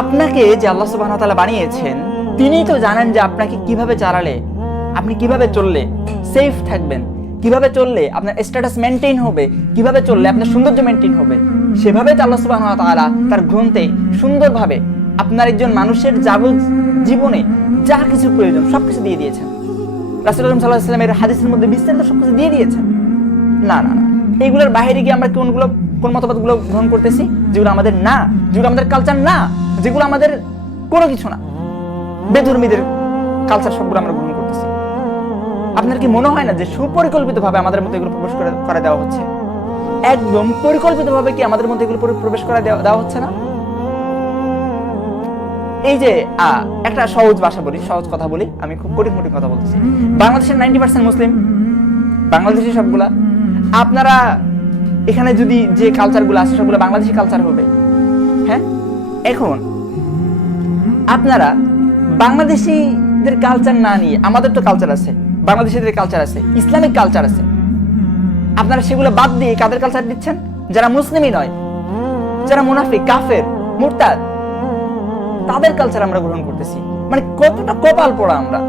আপনাকে যে আল্লাহ সুবহানাহু ওয়া তাআলা বানিয়েছেন, তিনিই তো জানেন যে আপনাকে কিভাবে চালালে, আপনি কিভাবে চললে সেফ থাকবেন, কিভাবে চললে আপনার স্ট্যাটাস মেনটেইন হবে, কিভাবে চললে আপনার সৌন্দর্য মেনটেইন হবে। সেভাবে তো আল্লাহ সুবহানাহু ওয়া তাআলা তার গ্রন্থে সুন্দরভাবে আপনার একজন মানুষের জীবনে যা কিছু প্রয়োজন সবকিছু দিয়ে দিয়েছেন। রাসূল সাল্লাল্লাহু আলাইহি ওয়াসাল্লামের হাদিসের মধ্যে বিস্তারিত সবকিছু দিয়ে দিয়েছেন। না না না, এইগুলোর বাইরে গিয়ে আমরা কোন মতবাদগুলো গ্রহণ করতেছি যেগুলো আমাদের না, যেগুলো আমাদের কালচার না, যেগুলো আমাদের কোনো কিছু না, বেধর্মীদের কালচার সবগুলো আমরা গ্রহণ করতেছি। আপনার কি মনে হয় না যে সুপরিকল্পিতভাবে আমাদের মধ্যে এগুলো প্রবেশ করে দেওয়া হচ্ছে? একদম পরিকল্পিতভাবে কি আমাদের মধ্যে এগুলো প্রবেশ করে দেওয়া হচ্ছে না? এই যে একটা সহজ ভাষা বলি, সহজ কথা বলি, আমি খুব কঠিন কথা বলতেছি। বাংলাদেশের 90% মুসলিম, বাংলাদেশি সবগুলা। আপনারা এখানে যদি যে কালচারগুলো আছে সবগুলো বাংলাদেশি কালচার হবে। হ্যাঁ, এখন আপনারা বাংলাদেশিদের কালচার না নিয়ে, আমাদের তো কালচার আছে, বাংলাদেশিদের কালচার আছে, ইসলামিক কালচার আছে, আপনারা সেগুলো বাদ দিয়ে কাদের কালচার দিচ্ছেন? যারা মুসলিমই নয়, যারা মুনাফিক, কাফের, মুরতাদ, তাদের কালচার আমরা গ্রহণ করতেছি। মানে কতটা কপাল পোড়া আমরা।